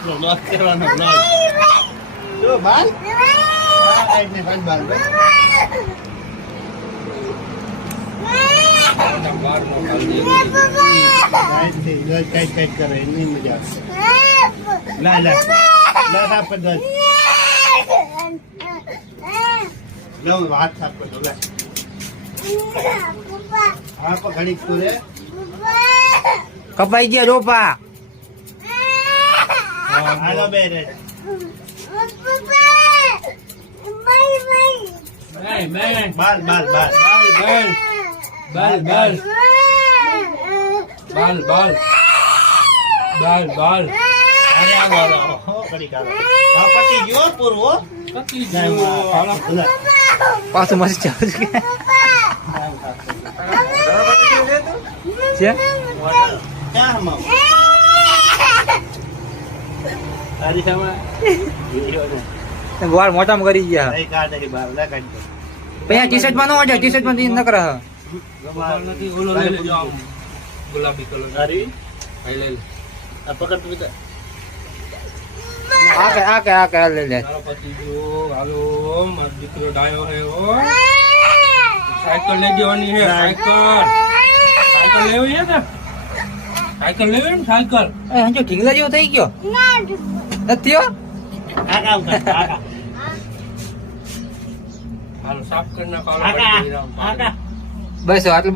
લોક કરવાનો લોક જો બાલ આઈને ફાઈલ બાલ બાર નો કાઢી કઈ કરે એની મજા લા લા લા સાફ કર દો લો હાથ સાફ કર દો લા હા પકડી કરે કપાઈ ગયા રોપા હાલો બે રે બાલ બાલ બાલ બાલ બાલ બાલ બાલ બાલ બાલ અરે આ વાળો હો કરી કાઢો આ પટી ગયો પૂરો કતી ગયો પાછું મસ્ત ચાલુ છે છે ક્યાં હમ આરી સામા વાળ મોટામાં કરી ગયા નહીં કાઢ નહીં બાર લા કાઢ દો પછી ટી શર્ટ માં ન વાંચે ટી શર્ટ માં ન કરે નથી ઓલો લઈ લેજો આમ ગુલાબી કલર અરે લઈ લે આ પકડ તું આ કે લે લે તારો પતિ જો હાલો મારો દીકરો ડાયો હે ઓ સાયકલ લઈ જવાની છે સાયકલ લેવી છે ને સાયકલ લેવી ને સાયકલ એ હંજો ઢીંગલા જેવો થઈ ગયો નથી હો આ કામ કર આ હાલો સાફ કરી નાખો આ બસ આટલું